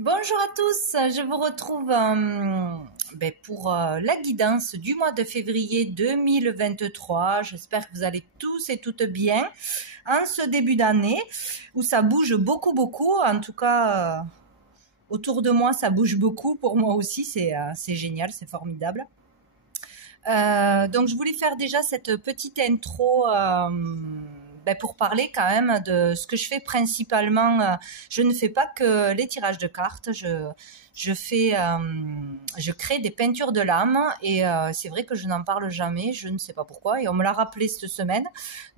Bonjour à tous, je vous retrouve pour la guidance du mois de février 2023. J'espère que vous allez tous et toutes bien en ce début d'année où ça bouge beaucoup. En tout cas, autour de moi, ça bouge beaucoup. Pour moi aussi, c'est génial, c'est formidable. Donc, je voulais faire déjà cette petite intro pour parler quand même de ce que je fais principalement. Je ne fais pas que les tirages de cartes. Je crée des peintures de l'âme et c'est vrai que je n'en parle jamais. Je ne sais pas pourquoi et on me l'a rappelé cette semaine.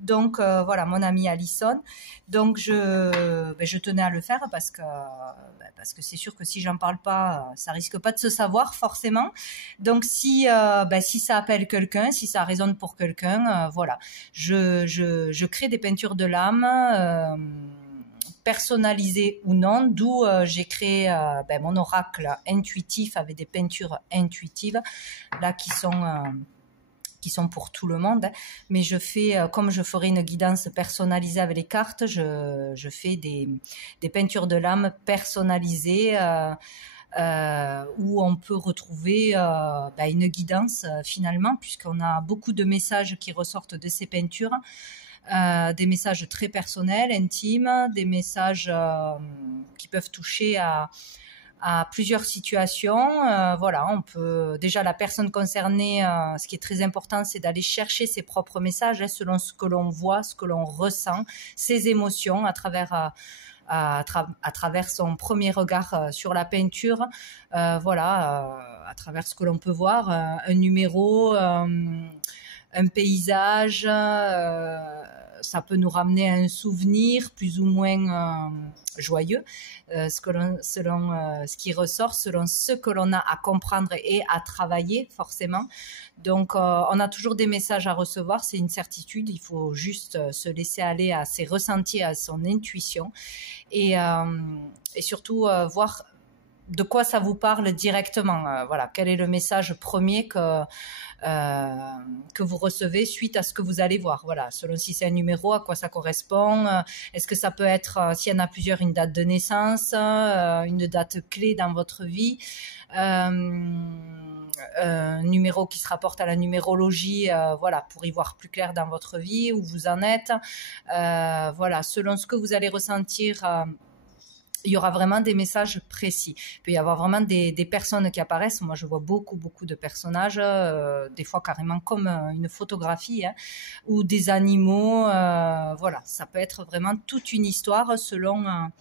Donc voilà, mon amie Alison. Donc je tenais à le faire parce que c'est sûr que si j'en parle pas, ça risque pas de se savoir forcément. Donc si ça appelle quelqu'un, si ça résonne pour quelqu'un, voilà, je crée des peintures de l'âme. Personnalisées ou non, d'où j'ai créé mon oracle intuitif avec des peintures intuitives là qui sont pour tout le monde, mais je fais comme je ferais une guidance personnalisée avec les cartes, je fais des peintures de l'âme personnalisées où on peut retrouver une guidance finalement, puisqu'on a beaucoup de messages qui ressortent de ces peintures. Des messages très personnels, intimes, des messages qui peuvent toucher à plusieurs situations. Voilà, on peut déjà la personne concernée, ce qui est très important, c'est d'aller chercher ses propres messages selon ce que l'on voit, ce que l'on ressent, ses émotions à travers son premier regard sur la peinture, à travers ce que l'on peut voir, un numéro, un paysage, ça peut nous ramener à un souvenir plus ou moins joyeux, selon ce qui ressort, selon ce que l'on a à comprendre et à travailler forcément. Donc on a toujours des messages à recevoir, c'est une certitude, il faut juste se laisser aller à ses ressentis, à son intuition et surtout voir de quoi ça vous parle directement. Voilà, quel est le message premier que vous recevez suite à ce que vous allez voir. Voilà, selon si c'est un numéro, à quoi ça correspond. Est-ce que ça peut être, s'il y en a plusieurs, une date de naissance, une date clé dans votre vie, un numéro qui se rapporte à la numérologie, pour y voir plus clair dans votre vie, où vous en êtes. Selon ce que vous allez ressentir, il y aura vraiment des messages précis. Il peut y avoir vraiment des personnes qui apparaissent. Moi, je vois beaucoup de personnages, des fois carrément comme une photographie, ou des animaux. Ça peut être vraiment toute une histoire selon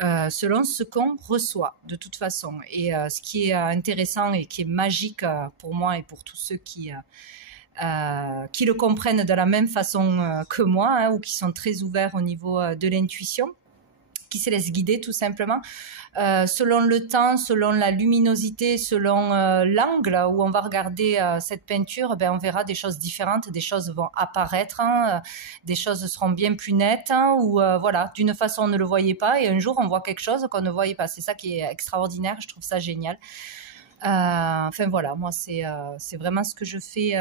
ce qu'on reçoit de toute façon. Et ce qui est intéressant et qui est magique pour moi et pour tous ceux qui le comprennent de la même façon que moi, ou qui sont très ouverts au niveau de l'intuition, qui se laisse guider tout simplement, selon le temps, selon la luminosité, selon l'angle où on va regarder cette peinture, on verra des choses différentes, des choses vont apparaître, des choses seront bien plus nettes, ou d'une façon on ne le voyait pas et un jour on voit quelque chose qu'on ne voyait pas. C'est ça qui est extraordinaire, je trouve ça génial. Moi c'est vraiment ce que je fais,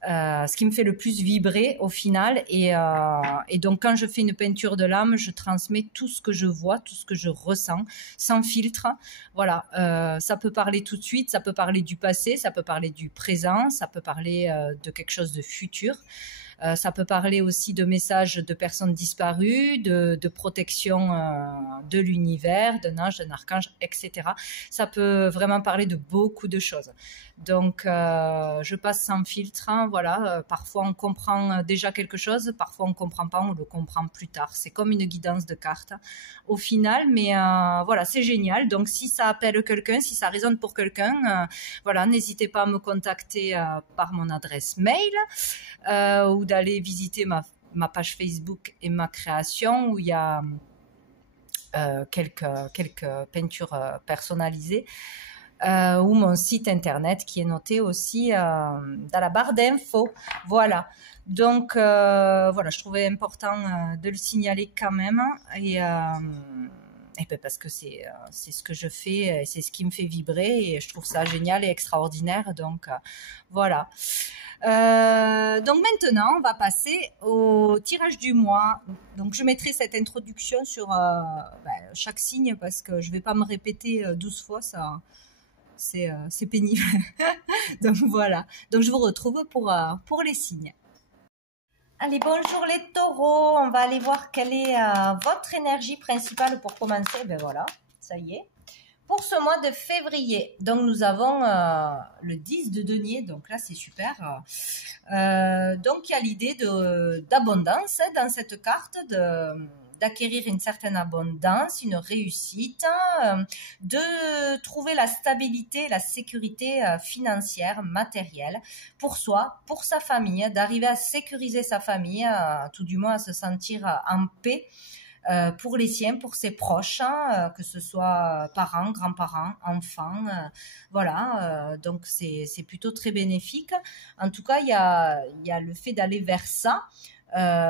ce qui me fait le plus vibrer au final, et donc quand je fais une peinture de l'âme, je transmets tout ce que je vois, tout ce que je ressens, sans filtre. Voilà, ça peut parler tout de suite, ça peut parler du passé, ça peut parler du présent, ça peut parler de quelque chose de futur. Ça peut parler aussi de messages de personnes disparues, de protection de l'univers, d'un ange, d'un archange, etc. Ça peut vraiment parler de beaucoup de choses. Donc, je passe sans filtre. Parfois, on comprend déjà quelque chose, parfois, on ne comprend pas, on le comprend plus tard. C'est comme une guidance de cartes au final, mais c'est génial. Donc, si ça appelle quelqu'un, si ça résonne pour quelqu'un, n'hésitez pas à me contacter par mon adresse mail ou d'aller visiter ma page Facebook et ma création, où il y a quelques peintures personnalisées, ou mon site internet qui est noté aussi dans la barre d'infos. Voilà. Donc je trouvais important de le signaler quand même, Et ben parce que c'est ce que je fais, c'est ce qui me fait vibrer et je trouve ça génial et extraordinaire. Donc voilà. Donc maintenant, on va passer au tirage du mois. Donc je mettrai cette introduction sur chaque signe parce que je vais pas me répéter 12 fois, ça c'est pénible. Donc voilà. Donc je vous retrouve pour les signes. Allez, bonjour les taureaux, on va aller voir quelle est votre énergie principale pour commencer. Ben voilà, ça y est. Pour ce mois de février, donc nous avons le 10 de denier, donc là c'est super. Donc il y a l'idée d'abondance dans cette carte, d'acquérir une certaine abondance, une réussite, de trouver la stabilité, la sécurité financière, matérielle pour soi, pour sa famille, d'arriver à sécuriser sa famille, tout du moins à se sentir en paix pour les siens, pour ses proches, que ce soit parents, grands-parents, enfants, voilà. Donc c'est plutôt très bénéfique. En tout cas, il y a le fait d'aller vers ça.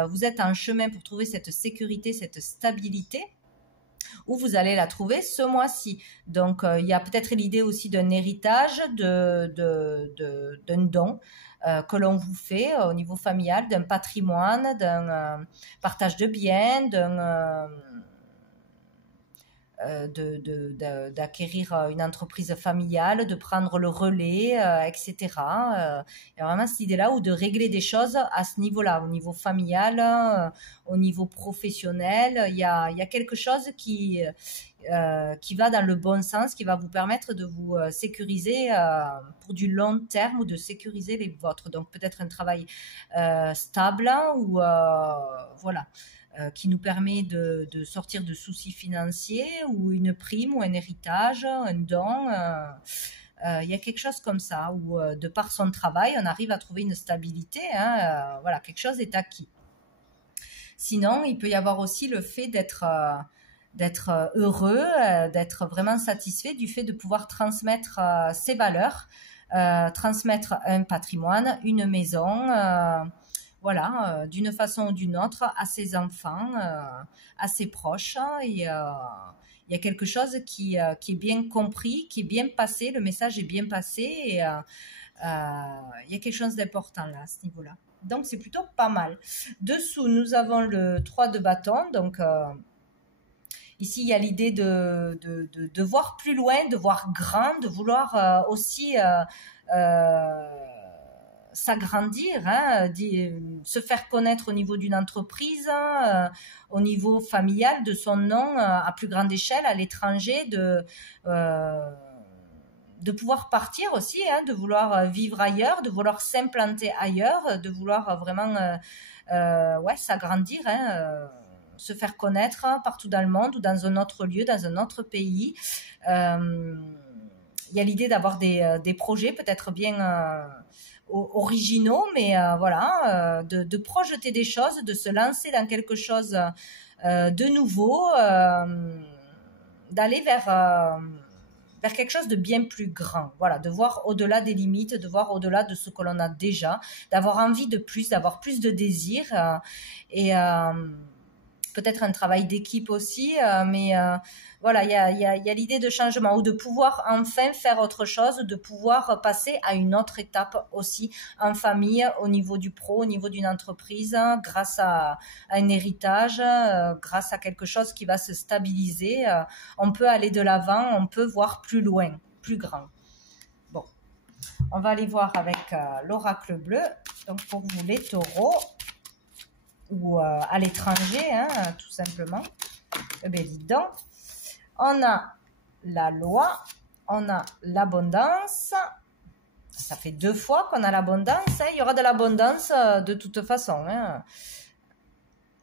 Vous êtes en chemin pour trouver cette sécurité, cette stabilité, où vous allez la trouver ce mois-ci. Donc, il y a peut-être l'idée aussi d'un héritage, d'un don que l'on vous fait au niveau familial, d'un patrimoine, d'un partage de biens, d'acquérir une entreprise familiale, de prendre le relais, etc. Il y a vraiment cette idée-là, ou de régler des choses à ce niveau-là, au niveau familial, au niveau professionnel. Il y a quelque chose qui va dans le bon sens, qui va vous permettre de vous sécuriser pour du long terme ou de sécuriser les vôtres. Donc peut-être un travail stable ou voilà. Qui nous permet de sortir de soucis financiers ou une prime ou un héritage, un don. Il y a quelque chose comme ça où de par son travail, on arrive à trouver une stabilité. Voilà, quelque chose est acquis. Sinon, il peut y avoir aussi le fait d'être heureux, d'être vraiment satisfait du fait de pouvoir transmettre ses valeurs, transmettre un patrimoine, une maison, voilà, d'une façon ou d'une autre, à ses enfants, à ses proches. Et il y a quelque chose qui est bien compris, qui est bien passé, le message est bien passé et il y a quelque chose d'important là, à ce niveau-là. Donc, c'est plutôt pas mal. Dessous, nous avons le 3 de bâton. Donc, ici, il y a l'idée de voir plus loin, de voir grand, de vouloir aussi s'agrandir, se faire connaître au niveau d'une entreprise, au niveau familial, de son nom à plus grande échelle, à l'étranger, de pouvoir partir aussi, de vouloir vivre ailleurs, de vouloir s'implanter ailleurs, de vouloir vraiment s'agrandir, se faire connaître partout dans le monde ou dans un autre lieu, dans un autre pays. Il y a l'idée d'avoir des projets peut-être bien originaux, mais voilà, de projeter des choses, de se lancer dans quelque chose de nouveau, d'aller vers quelque chose de bien plus grand, voilà, de voir au-delà des limites, de voir au-delà de ce que l'on a déjà, d'avoir envie de plus, d'avoir plus de désir, et peut-être un travail d'équipe aussi, mais voilà, il y a l'idée de changement ou de pouvoir enfin faire autre chose, de pouvoir passer à une autre étape aussi en famille, au niveau du pro, au niveau d'une entreprise, grâce à un héritage, grâce à quelque chose qui va se stabiliser. On peut aller de l'avant, on peut voir plus loin, plus grand. Bon, on va aller voir avec l'oracle bleu. Donc pour vous les taureaux, ou à l'étranger, tout simplement. Eh bien, dis donc, on a la loi, on a l'abondance. Ça fait 2 fois qu'on a l'abondance. Il y aura de l'abondance de toute façon.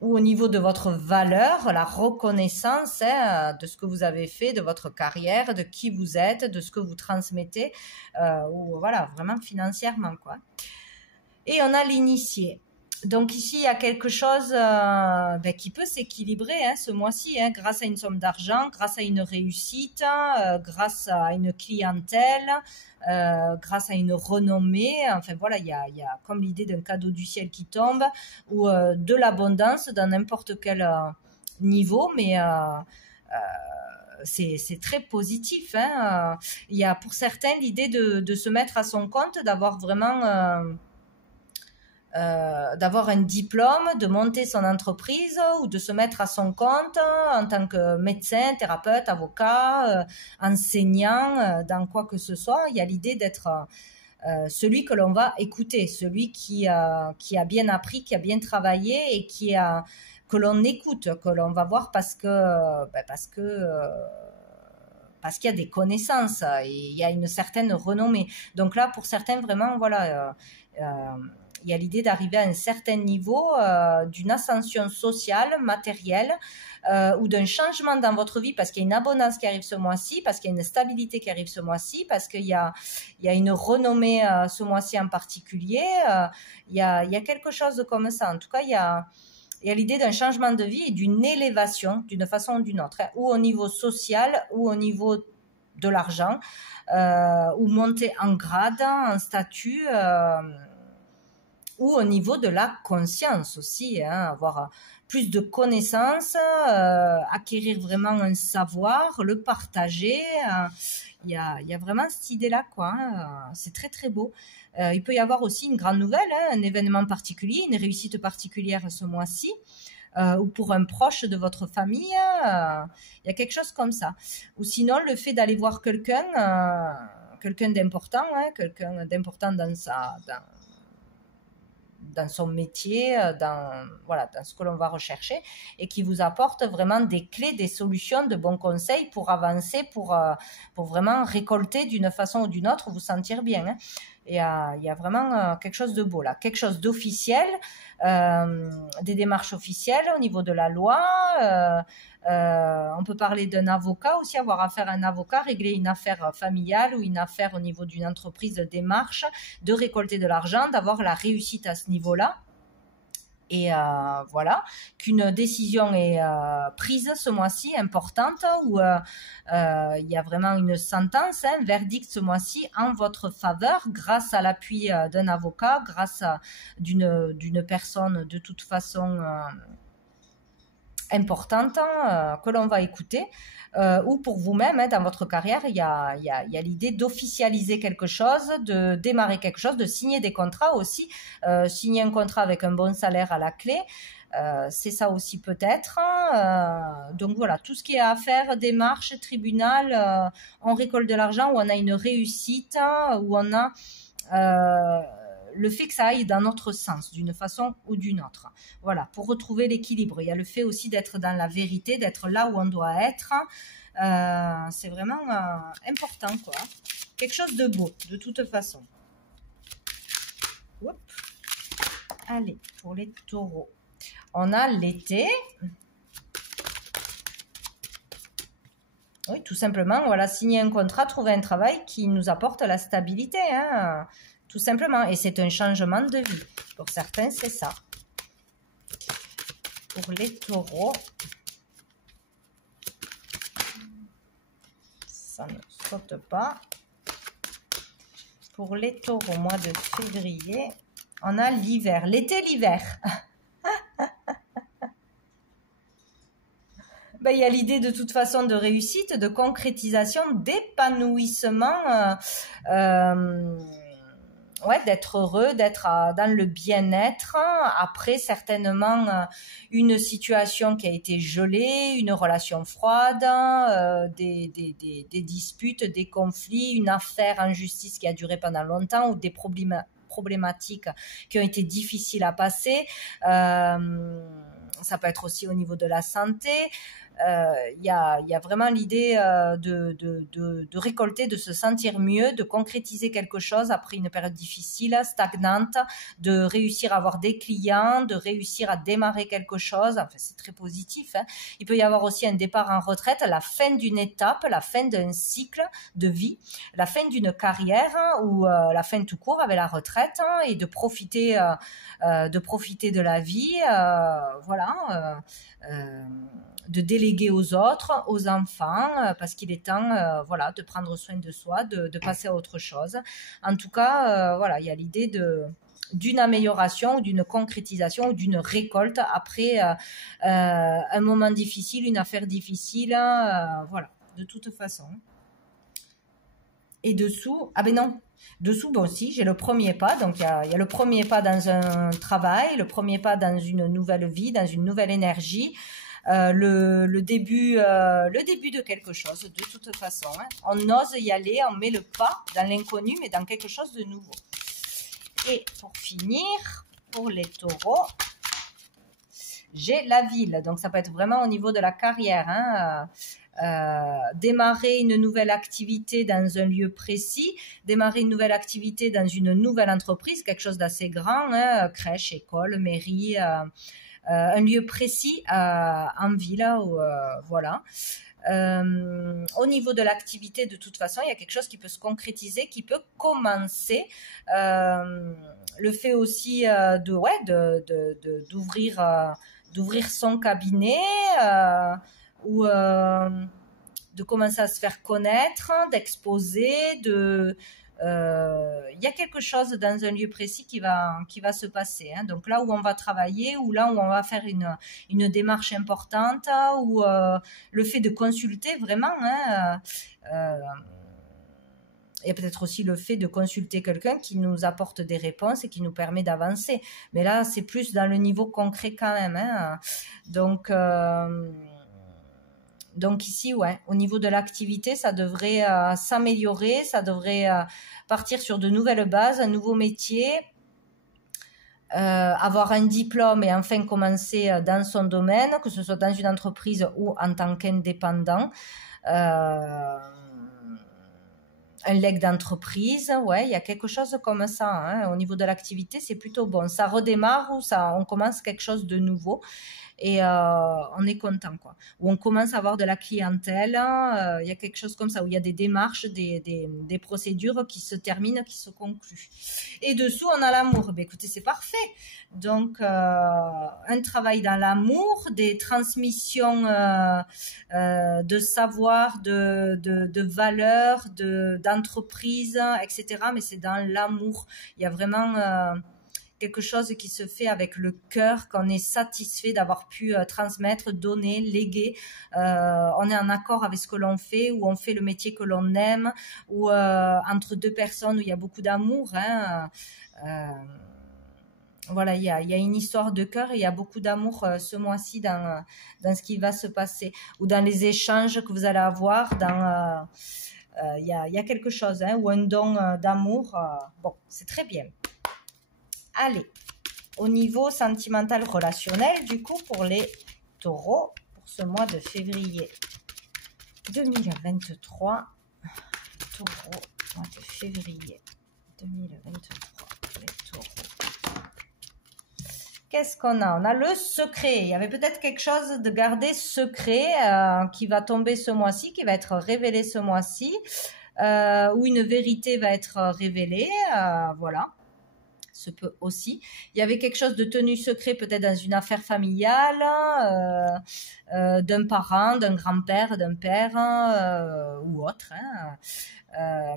Ou au niveau de votre valeur, la reconnaissance de ce que vous avez fait, de votre carrière, de qui vous êtes, de ce que vous transmettez, ou voilà, vraiment financièrement, quoi. Et on a l'initié. Donc ici, il y a quelque chose qui peut s'équilibrer ce mois-ci, grâce à une somme d'argent, grâce à une réussite, grâce à une clientèle, grâce à une renommée. Enfin voilà, il y a comme l'idée d'un cadeau du ciel qui tombe, ou de l'abondance dans n'importe quel niveau, mais c'est très positif, hein. Il y a pour certains l'idée de se mettre à son compte, d'avoir vraiment d'avoir un diplôme, de monter son entreprise ou de se mettre à son compte en tant que médecin, thérapeute, avocat, enseignant, dans quoi que ce soit. Il y a l'idée d'être celui que l'on va écouter, celui qui a bien appris, qui a bien travaillé et que l'on écoute, que l'on va voir parce qu'il y a des connaissances et il y a une certaine renommée. Donc là, pour certains, vraiment, voilà, il y a l'idée d'arriver à un certain niveau d'une ascension sociale, matérielle, ou d'un changement dans votre vie parce qu'il y a une abondance qui arrive ce mois-ci, parce qu'il y a une stabilité qui arrive ce mois-ci, parce qu'il y a une renommée ce mois-ci en particulier. Il y a quelque chose comme ça. En tout cas, il y a l'idée d'un changement de vie et d'une élévation d'une façon ou d'une autre, hein, ou au niveau social, ou au niveau de l'argent, ou monter en grade, en statut, ou au niveau de la conscience aussi, hein, avoir plus de connaissances, acquérir vraiment un savoir, le partager. Il y a vraiment cette idée-là, quoi, hein, c'est très très beau. Il peut y avoir aussi une grande nouvelle, hein, un événement particulier, une réussite particulière ce mois-ci, ou pour un proche de votre famille, il y a quelque chose comme ça. Ou sinon, le fait d'aller voir quelqu'un d'important, hein, quelqu'un d'important dans son métier, dans ce que l'on va rechercher, et qui vous apporte vraiment des clés, des solutions, de bons conseils pour avancer, pour vraiment récolter d'une façon ou d'une autre, vous sentir bien, hein. Et il y a vraiment quelque chose de beau là, quelque chose d'officiel, des démarches officielles au niveau de la loi. On peut parler d'un avocat aussi, avoir affaire à un avocat, régler une affaire familiale ou une affaire au niveau d'une entreprise de démarche, de récolter de l'argent, d'avoir la réussite à ce niveau-là. Et voilà, qu'une décision est prise ce mois-ci, importante, où il y a vraiment une sentence, un verdict ce mois-ci en votre faveur, grâce à l'appui d'un avocat, grâce à d'une personne de toute façon importante, que l'on va écouter, ou pour vous-même, hein, dans votre carrière, il y a l'idée d'officialiser quelque chose, de démarrer quelque chose, de signer des contrats aussi, signer un contrat avec un bon salaire à la clé, c'est ça aussi peut-être, hein. Donc voilà, tout ce qui est affaires, démarches, tribunal, on récolte de l'argent, où on a une réussite, hein, où on a le fait que ça aille dans notre sens, d'une façon ou d'une autre. Voilà, pour retrouver l'équilibre. Il y a le fait aussi d'être dans la vérité, d'être là où on doit être. C'est vraiment important, quoi. Quelque chose de beau, de toute façon. Hop. Allez, pour les taureaux. On a l'été. Oui, tout simplement, voilà, signer un contrat, trouver un travail qui nous apporte la stabilité, hein. Tout simplement, et c'est un changement de vie. Pour certains, c'est ça. Pour les taureaux, ça ne saute pas. Pour les taureaux, mois de février, on a l'hiver. L'été, l'hiver. Ben, il y a l'idée de toute façon de réussite, de concrétisation, d'épanouissement, ouais, d'être heureux, d'être dans le bien-être, après certainement une situation qui a été gelée, une relation froide, des disputes, des conflits, une affaire en justice qui a duré pendant longtemps, ou des problématiques qui ont été difficiles à passer. Ça peut être aussi au niveau de la santé. Il y a vraiment l'idée de récolter, de se sentir mieux, de concrétiser quelque chose après une période difficile, stagnante, de réussir à avoir des clients, de réussir à démarrer quelque chose. Enfin, c'est très positif, hein. Il peut y avoir aussi un départ en retraite, la fin d'une étape, la fin d'un cycle de vie, la fin d'une carrière, ou la fin tout court avec la retraite, hein, et de profiter de la vie, voilà, de déléguer aux autres, aux enfants, parce qu'il est temps, voilà, de prendre soin de soi, de passer à autre chose. En tout cas, voilà, il y a l'idée d'une amélioration ou d'une concrétisation ou d'une récolte après un moment difficile, une affaire difficile, voilà, de toute façon. Et dessous, ah ben non, dessous, bon si, j'ai le premier pas, donc il y a le premier pas dans un travail, le premier pas dans une nouvelle vie, dans une nouvelle énergie, le début de quelque chose, de toute façon. Hein. On ose y aller, on met le pas dans l'inconnu, mais dans quelque chose de nouveau. Et pour finir, pour les taureaux, j'ai la ville, donc ça peut être vraiment au niveau de la carrière, hein. Démarrer une nouvelle activité dans un lieu précis, démarrer une nouvelle activité dans une nouvelle entreprise, quelque chose d'assez grand, hein, crèche, école, mairie, un lieu précis en ville, voilà. Au niveau de l'activité, de toute façon, il y a quelque chose qui peut se concrétiser, qui peut commencer. Le fait aussi d'ouvrir son cabinet ou de commencer à se faire connaître, d'exposer, il y a quelque chose dans un lieu précis qui va se passer. Hein. Donc là où on va travailler, ou là où on va faire une démarche importante, ou le fait de consulter vraiment. Hein, et peut-être aussi le fait de consulter quelqu'un qui nous apporte des réponses et qui nous permet d'avancer. Mais là, c'est plus dans le niveau concret quand même. Hein. Donc ici, ouais, au niveau de l'activité, ça devrait s'améliorer, ça devrait partir sur de nouvelles bases, un nouveau métier, avoir un diplôme et enfin commencer dans son domaine, que ce soit dans une entreprise ou en tant qu'indépendant. Un leg d'entreprise, ouais, il y a quelque chose comme ça. Hein. Au niveau de l'activité, c'est plutôt bon. Ça redémarre ou on commence quelque chose de nouveau. Et on est content, quoi. Où on commence à avoir de la clientèle, il y a quelque chose comme ça, où il y a des démarches, des procédures qui se terminent, qui se concluent. Et dessous, on a l'amour. Ben, écoutez, c'est parfait. Donc, un travail dans l'amour, des transmissions de savoir, de valeurs, d'entreprise, etc. Mais c'est dans l'amour. Il y a vraiment... quelque chose qui se fait avec le cœur, qu'on est satisfait d'avoir pu transmettre, donner, léguer. On est en accord avec ce que l'on fait, ou on fait le métier que l'on aime, ou entre deux personnes où il y a beaucoup d'amour. Hein, voilà, il y a une histoire de cœur et il y a beaucoup d'amour ce mois-ci dans ce qui va se passer, ou dans les échanges que vous allez avoir. Il y a quelque chose, hein, ou un don d'amour. Bon, c'est très bien. Allez, au niveau sentimental relationnel, du coup, pour les taureaux, pour ce mois de février 2023, taureaux, mois de février 2023, les taureaux. Qu'est-ce qu'on a? On a le secret. Il y avait peut-être quelque chose de garder secret qui va tomber ce mois-ci, qui va être révélé ce mois-ci, ou une vérité va être révélée, voilà. Se peut aussi. Il y avait quelque chose de tenu secret peut-être dans une affaire familiale, d'un parent, d'un grand-père, d'un père ou autre, hein,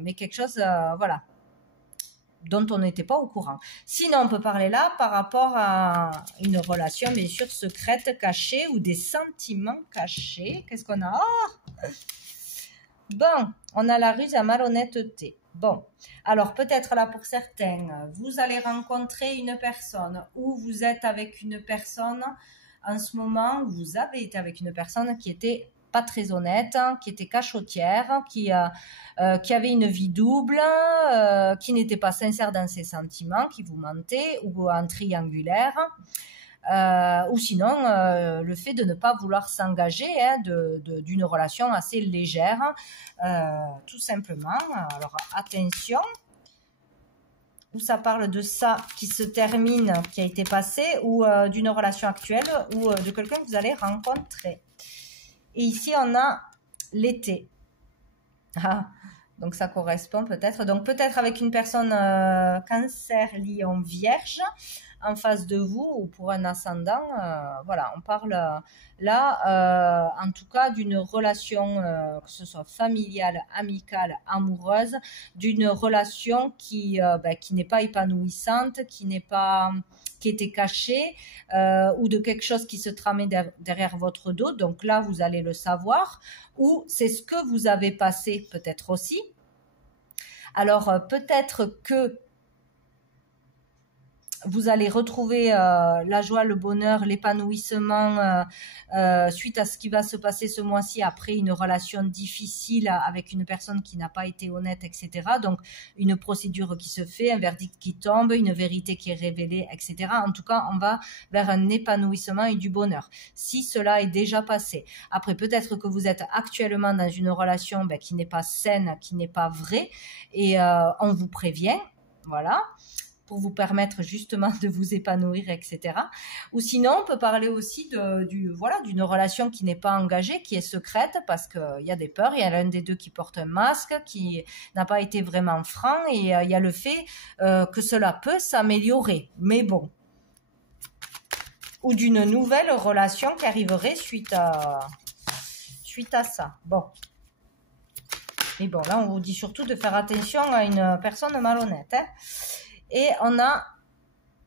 mais quelque chose, voilà, dont on n'était pas au courant. Sinon, on peut parler là par rapport à une relation, bien sûr, secrète, cachée, ou des sentiments cachés. Qu'est-ce qu'on a? Bon, on a la ruse à malhonnêteté. Bon, alors peut-être là pour certains, vous allez rencontrer une personne, ou vous êtes avec une personne en ce moment, vous avez été avec une personne qui était pas très honnête, qui était cachotière, qui avait une vie double, qui n'était pas sincère dans ses sentiments, qui vous mentait, ou en triangulaire. Ou sinon le fait de ne pas vouloir s'engager, hein, d'une relation assez légère, tout simplement. Alors attention, où ça parle de ça qui se termine, qui a été passé, ou d'une relation actuelle, ou de quelqu'un que vous allez rencontrer. Et ici on a l'été. Donc ça correspond peut-être. Donc peut-être avec une personne Cancer, Lion, Vierge. en face de vous ou pour un ascendant. Voilà, on parle là, en tout cas, d'une relation, que ce soit familiale, amicale, amoureuse, d'une relation qui n'est pas épanouissante, qui était cachée, ou de quelque chose qui se tramait derrière votre dos. Donc là, vous allez le savoir. Ou c'est ce que vous avez passé peut-être aussi. Alors peut-être que vous allez retrouver la joie, le bonheur, l'épanouissement suite à ce qui va se passer ce mois-ci après une relation difficile avec une personne qui n'a pas été honnête, etc. Donc, une procédure qui se fait, un verdict qui tombe, une vérité qui est révélée, etc. En tout cas, on va vers un épanouissement et du bonheur. Si cela est déjà passé. Après, peut-être que vous êtes actuellement dans une relation qui n'est pas saine, qui n'est pas vraie, et on vous prévient, voilà, pour vous permettre justement de vous épanouir, etc. Ou sinon, on peut parler aussi d'une relation qui n'est pas engagée, qui est secrète, parce qu'il y a des peurs. Il y a l'un des deux qui porte un masque, qui n'a pas été vraiment franc, et il y a le fait que cela peut s'améliorer. Mais bon. Ou d'une nouvelle relation qui arriverait suite à ça. Bon. Mais bon, là, on vous dit surtout de faire attention à une personne malhonnête, hein. Et on a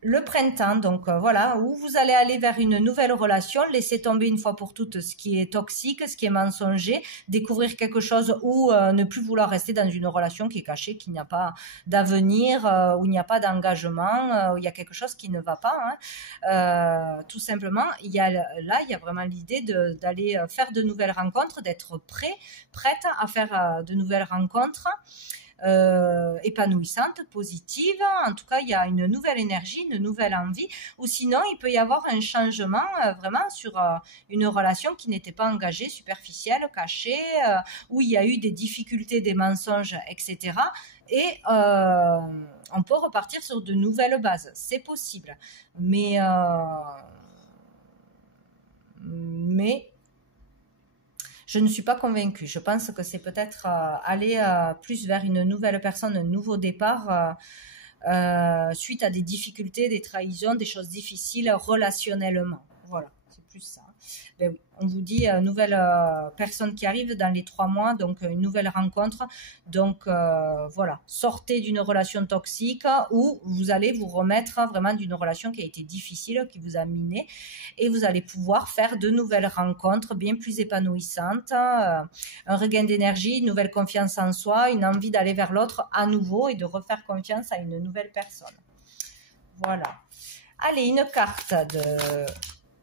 le printemps, donc voilà, où vous allez aller vers une nouvelle relation, laisser tomber une fois pour toutes ce qui est toxique, ce qui est mensonger, découvrir quelque chose ou ne plus vouloir rester dans une relation qui est cachée, qui n'a pas d'avenir, où il n'y a pas d'engagement, où il y a quelque chose qui ne va pas, hein. Tout simplement, il y a vraiment l'idée d'aller faire de nouvelles rencontres, d'être prête à faire de nouvelles rencontres. Épanouissante, positive. En tout cas, il y a une nouvelle énergie, une nouvelle envie. Ou sinon, il peut y avoir un changement vraiment sur une relation qui n'était pas engagée, superficielle, cachée, où il y a eu des difficultés, des mensonges, etc. Et on peut repartir sur de nouvelles bases. C'est possible. Mais je ne suis pas convaincue. Je pense que c'est peut-être aller plus vers une nouvelle personne, un nouveau départ, suite à des difficultés, des trahisons, des choses difficiles relationnellement. Voilà, c'est plus ça. Ben oui, on vous dit nouvelle personne qui arrive dans les 3 mois, donc une nouvelle rencontre. Donc voilà, sortez d'une relation toxique où vous allez vous remettre vraiment d'une relation qui a été difficile, qui vous a miné, et vous allez pouvoir faire de nouvelles rencontres bien plus épanouissantes, un regain d'énergie, une nouvelle confiance en soi, une envie d'aller vers l'autre à nouveau et de refaire confiance à une nouvelle personne. Voilà. Allez, une carte de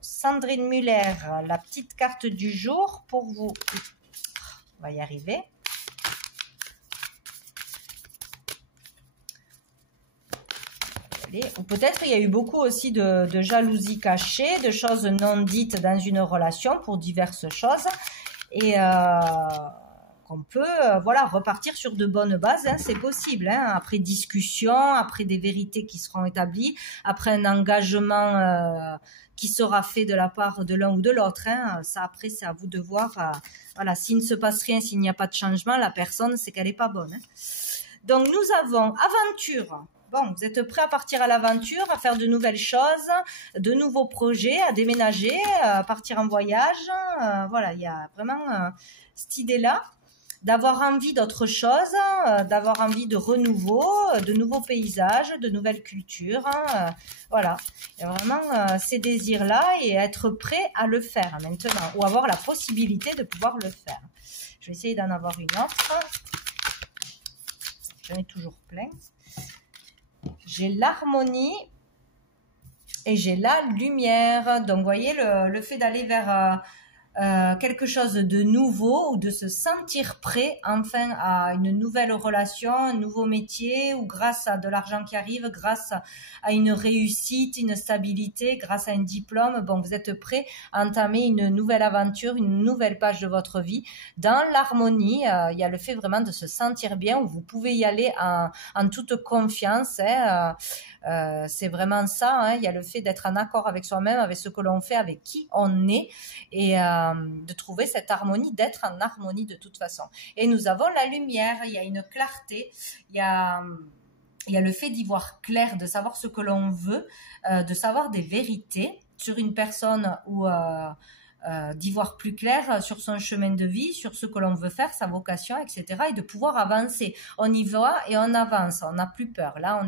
Sandrine Muller, la petite carte du jour pour vous. On va y arriver. Ou peut-être il y a eu beaucoup aussi de jalousie cachée, de choses non dites dans une relation pour diverses choses. Et qu'on peut voilà, repartir sur de bonnes bases, hein, c'est possible, hein, après discussion, après des vérités qui seront établies, après un engagement qui sera fait de la part de l'un ou de l'autre, hein. Ça après c'est à vous de voir, voilà, s'il ne se passe rien, s'il n'y a pas de changement, la personne c'est qu'elle n'est pas bonne, hein. Donc nous avons aventure. Bon, vous êtes prêts à partir à l'aventure, à faire de nouvelles choses, de nouveaux projets, à déménager, à partir en voyage, voilà, il y a vraiment cette idée-là d'avoir envie d'autre chose, d'avoir envie de renouveau, de nouveaux paysages, de nouvelles cultures, voilà. Il y a vraiment ces désirs-là et être prêt à le faire maintenant, ou avoir la possibilité de pouvoir le faire. Je vais essayer d'en avoir une autre. J'en ai toujours plein. J'ai l'harmonie et j'ai la lumière. Donc, vous voyez, le fait d'aller vers quelque chose de nouveau ou de se sentir prêt enfin à une nouvelle relation, un nouveau métier, ou grâce à de l'argent qui arrive, grâce à une réussite, une stabilité, grâce à un diplôme, bon, vous êtes prêt à entamer une nouvelle aventure, une nouvelle page de votre vie. Dans l'harmonie, il y a le fait vraiment de se sentir bien, où vous pouvez y aller en toute confiance, hein, c'est vraiment ça, hein, il y a le fait d'être en accord avec soi-même, avec ce que l'on fait, avec qui on est, et de trouver cette harmonie, d'être en harmonie de toute façon. Et nous avons la lumière, il y a une clarté, il y a Il y a le fait d'y voir clair, de savoir ce que l'on veut, de savoir des vérités sur une personne ou d'y voir plus clair sur son chemin de vie, sur ce que l'on veut faire, sa vocation, etc. Et de pouvoir avancer. On y va et on avance, on n'a plus peur. Là,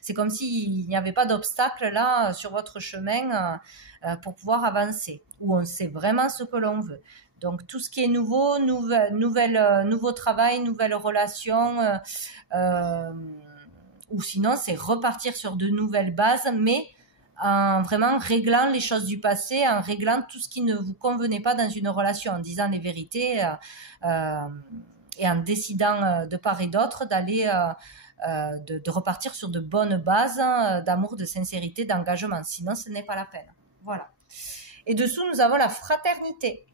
c'est comme s'il n'y avait pas d'obstacle là sur votre chemin pour pouvoir avancer, où on sait vraiment ce que l'on veut. Donc tout ce qui est nouveau, nouveau travail, nouvelles relations, ou sinon c'est repartir sur de nouvelles bases, mais en vraiment réglant les choses du passé, en réglant tout ce qui ne vous convenait pas dans une relation, en disant les vérités et en décidant de part et d'autre d'aller de repartir sur de bonnes bases d'amour, de sincérité, d'engagement. Sinon, ce n'est pas la peine. Voilà. Et dessous, nous avons la fraternité.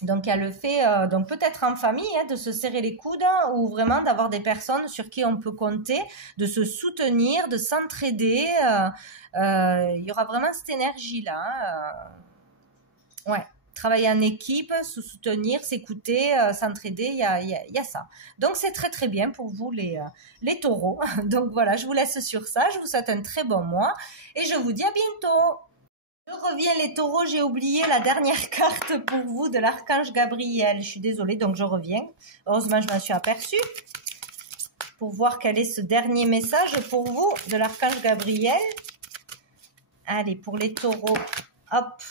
Donc, il y a le fait, donc peut-être en famille, de se serrer les coudes ou vraiment d'avoir des personnes sur qui on peut compter, de se soutenir, de s'entraider. Il y aura vraiment cette énergie-là. Ouais, travailler en équipe, se soutenir, s'écouter, s'entraider, il y a ça. Donc, c'est très, très bien pour vous, les taureaux. Donc, voilà, je vous laisse sur ça. Je vous souhaite un très bon mois et je vous dis à bientôt. Je reviens les taureaux, j'ai oublié la dernière carte pour vous de l'archange Gabriel. Je suis désolée, donc je reviens. Heureusement, je m'en suis aperçue. Pour voir quel est ce dernier message pour vous de l'archange Gabriel. Allez, pour les taureaux, hop.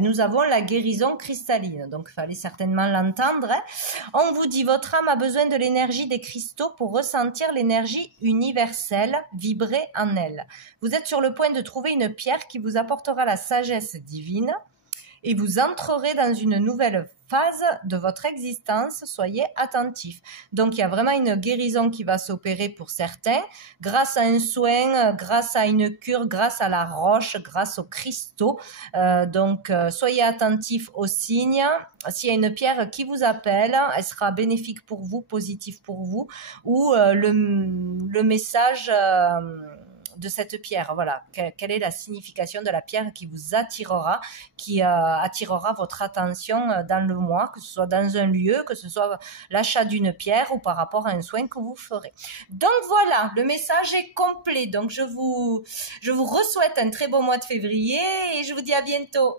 Nous avons la guérison cristalline, donc il fallait certainement l'entendre. On vous dit, votre âme a besoin de l'énergie des cristaux pour ressentir l'énergie universelle vibrer en elle. Vous êtes sur le point de trouver une pierre qui vous apportera la sagesse divine et vous entrerez dans une nouvelle phase de votre existence. Soyez attentifs. Donc, il y a vraiment une guérison qui va s'opérer pour certains grâce à un soin, grâce à une cure, grâce à la roche, grâce aux cristaux. Donc, soyez attentifs aux signes. S'il y a une pierre qui vous appelle, elle sera bénéfique pour vous, positive pour vous, ou le message de cette pierre, voilà, quelle est la signification de la pierre qui vous attirera, qui attirera votre attention dans le mois, que ce soit dans un lieu, que ce soit l'achat d'une pierre ou par rapport à un soin que vous ferez. Donc voilà, le message est complet. Donc je vous souhaite un très beau mois de février et je vous dis à bientôt.